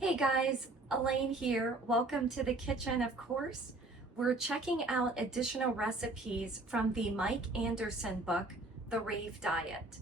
Hey guys, Elaine here. Welcome to the kitchen, of course. We're checking out additional recipes from the Mike Anderson book, The Rave Diet.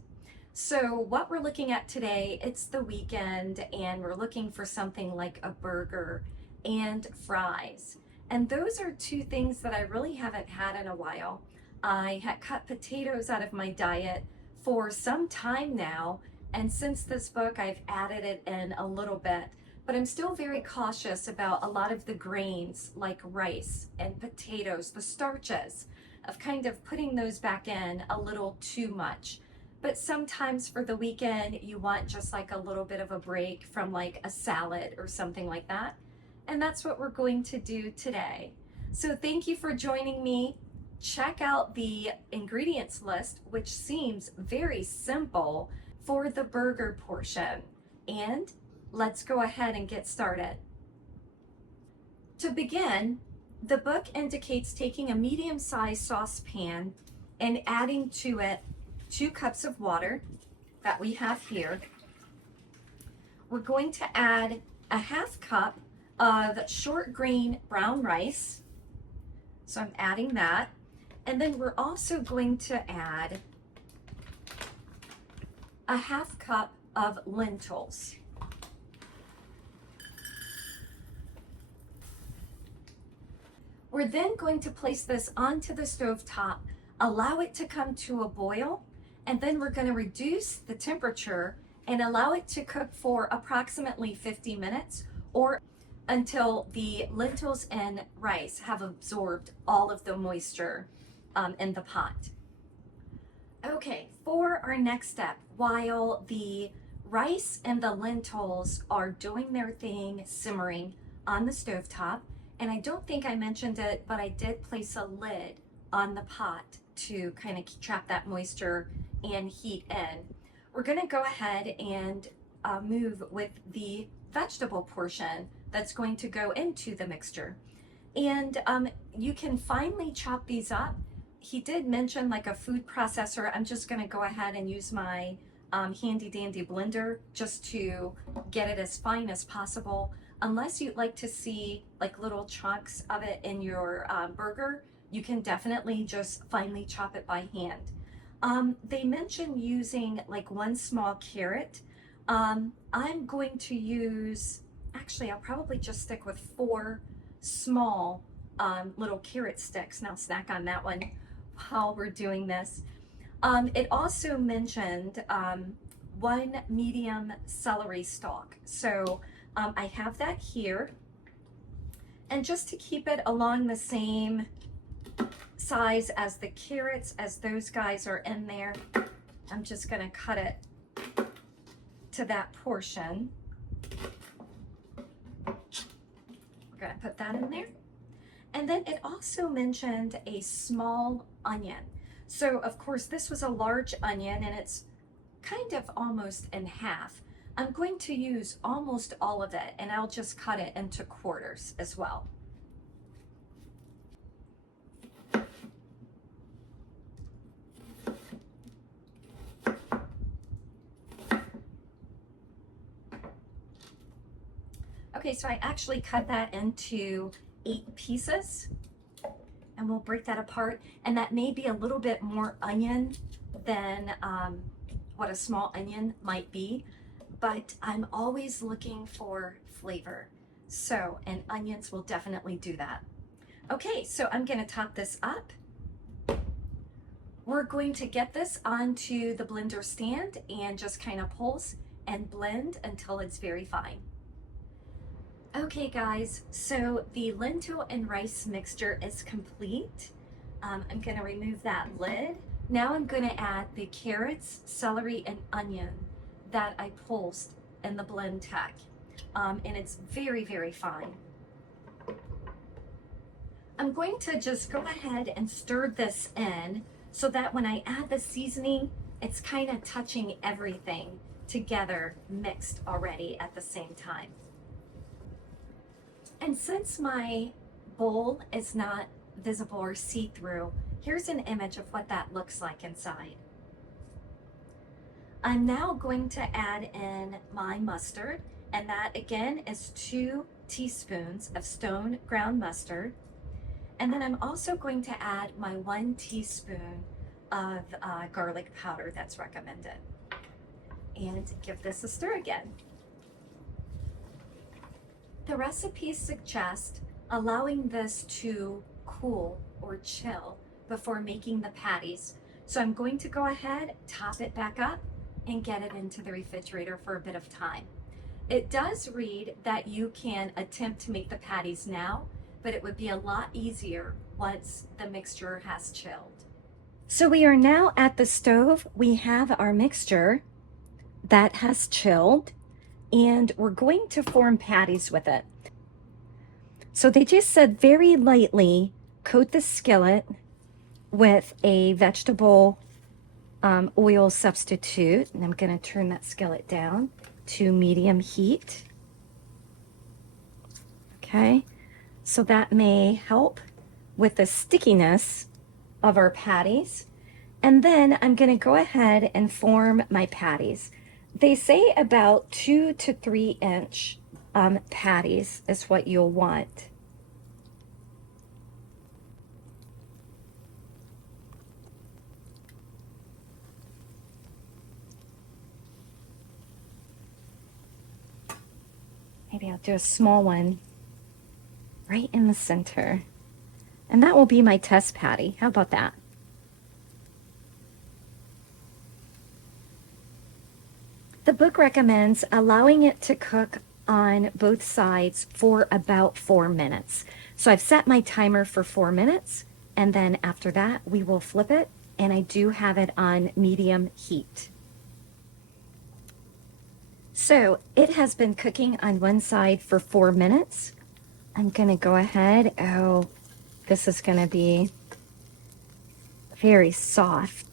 So what we're looking at today, it's the weekend and we're looking for something like a burger and fries. And those are two things that I really haven't had in a while. I had cut potatoes out of my diet for some time now, and since this book, I've added it in a little bit, but I'm still very cautious about a lot of the grains like rice and potatoes, the starches, of kind of putting those back in a little too much. But sometimes for the weekend, you want just like a little bit of a break from like a salad or something like that. And that's what we're going to do today. So thank you for joining me. Check out the ingredients list, which seems very simple for the burger portion. And let's go ahead and get started. To begin, the book indicates taking a medium-sized saucepan and adding to it 2 cups of water that we have here. We're going to add a half cup of short grain brown rice. So I'm adding that. And then we're also going to add a half cup of lentils. We're then going to place this onto the stove top, allow it to come to a boil, and then we're going to reduce the temperature and allow it to cook for approximately 50 minutes or until the lentils and rice have absorbed all of the moisture in the pot. Okay, for our next step, while the rice and the lentils are doing their thing, simmering on the stove top, and I don't think I mentioned it, but I did place a lid on the pot to kind of trap that moisture and heat in. We're going to go ahead and move with the vegetable portion that's going to go into the mixture. And you can finely chop these up. He did mention like a food processor. I'm just going to go ahead and use my handy dandy blender just to get it as fine as possible. Unless you'd like to see like little chunks of it in your burger, you can definitely just finely chop it by hand. They mentioned using like 1 small carrot. I'm going to use, actually I'll probably just stick with 4 small little carrot sticks, and I'll snack on that one while we're doing this. It also mentioned 1 medium celery stalk. So I have that here. And just to keep it along the same size as the carrots, as those guys are in there, I'm just going to cut it to that portion. We're going to put that in there. And then it also mentioned a small onion. So of course this was a large onion and it's kind of almost in half. I'm going to use almost all of it, and I'll just cut it into quarters as well. Okay, so I actually cut that into 8 pieces, and we'll break that apart. And that may be a little bit more onion than what a small onion might be, but I'm always looking for flavor. So, and onions will definitely do that. Okay, so I'm gonna top this up. We're going to get this onto the blender stand and just kind of pulse and blend until it's very fine. Okay guys, so the lentil and rice mixture is complete. I'm gonna remove that lid. Now I'm gonna add the carrots, celery, and onion that I pulsed in the blend tech. And it's very, very fine. I'm going to just go ahead and stir this in so that when I add the seasoning, it's kind of touching everything together, mixed already at the same time. And since my bowl is not visible or see-through, here's an image of what that looks like inside. I'm now going to add in my mustard, And that again is 2 teaspoons of stone ground mustard. And then I'm also going to add my 1 teaspoon of garlic powder that's recommended. And give this a stir again. The recipe suggests allowing this to cool or chill before making the patties. So I'm going to go ahead, top it back up, and get it into the refrigerator for a bit of time. It does read that you can attempt to make the patties now, but it would be a lot easier once the mixture has chilled. So we are now at the stove. We have our mixture that has chilled, and we're going to form patties with it. So they just said very lightly coat the skillet with a vegetable oil substitute. And I'm going to turn that skillet down to medium heat. Okay, so that may help with the stickiness of our patties. And then I'm going to go ahead and form my patties. They say about 2 to 3 inch patties is what you'll want. Maybe I'll do a small one right in the center. And that will be my test patty. How about that? The book recommends allowing it to cook on both sides for about 4 minutes. So I've set my timer for 4 minutes, and then after that we will flip it, and I do have it on medium heat. So it has been cooking on one side for 4 minutes. I'm going to go ahead. Oh, this is going to be very soft.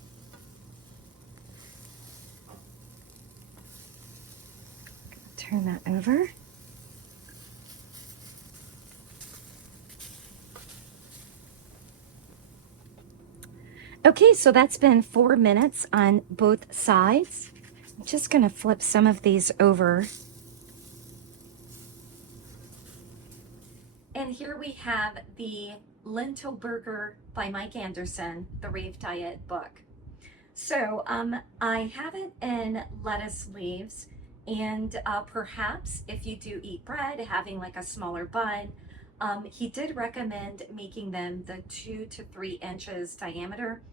Turn that over. Okay, so that's been 4 minutes on both sides. I'm just going to flip some of these over. And here we have the Lentil Burger by Mike Anderson, the Rave Diet book. So I have it in lettuce leaves, and perhaps if you do eat bread, having like a smaller bun, he did recommend making them the 2 to 3 inches diameter.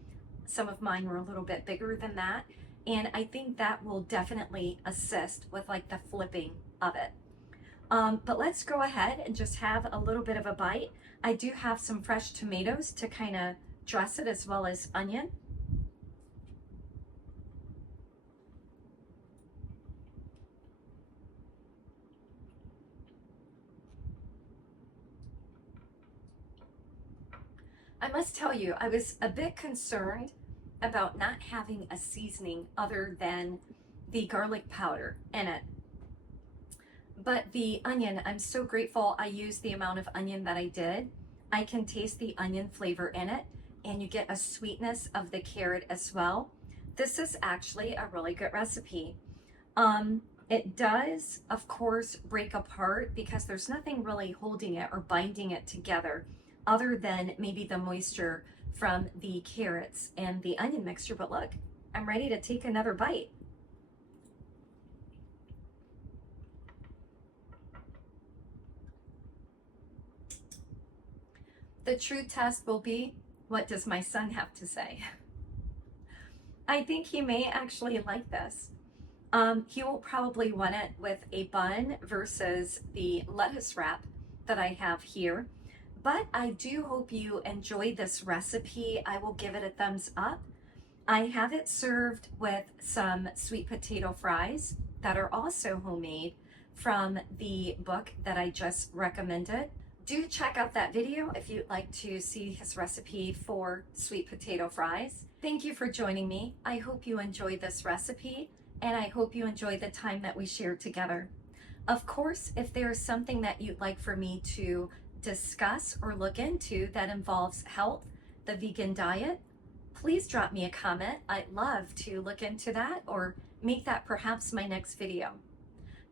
Some of mine were a little bit bigger than that, and I think that will definitely assist with like the flipping of it. But let's go ahead and just have a little bit of a bite. I do have some fresh tomatoes to kind of dress it, as well as onion. I must tell you, I was a bit concerned about not having a seasoning other than the garlic powder in it. But the onion, I'm so grateful I used the amount of onion that I did. I can taste the onion flavor in it, and you get a sweetness of the carrot as well. This is actually a really good recipe. It does, of course, break apart because there's nothing really holding it or binding it together other than maybe the moisture from the carrots and the onion mixture. But look, I'm ready to take another bite. The true test will be, what does my son have to say? I think he may actually like this. He will probably want it with a bun versus the lettuce wrap that I have here. But I do hope you enjoy this recipe. I will give it a thumbs up. I have it served with some sweet potato fries that are also homemade from the book that I just recommended. Do check out that video if you'd like to see his recipe for sweet potato fries. Thank you for joining me. I hope you enjoyed this recipe, and I hope you enjoy the time that we shared together. Of course, if there is something that you'd like for me to discuss or look into that involves health, the vegan diet, please drop me a comment. I'd love to look into that or make that perhaps my next video.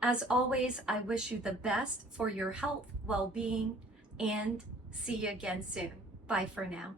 As always, I wish you the best for your health, well-being, and see you again soon. Bye for now.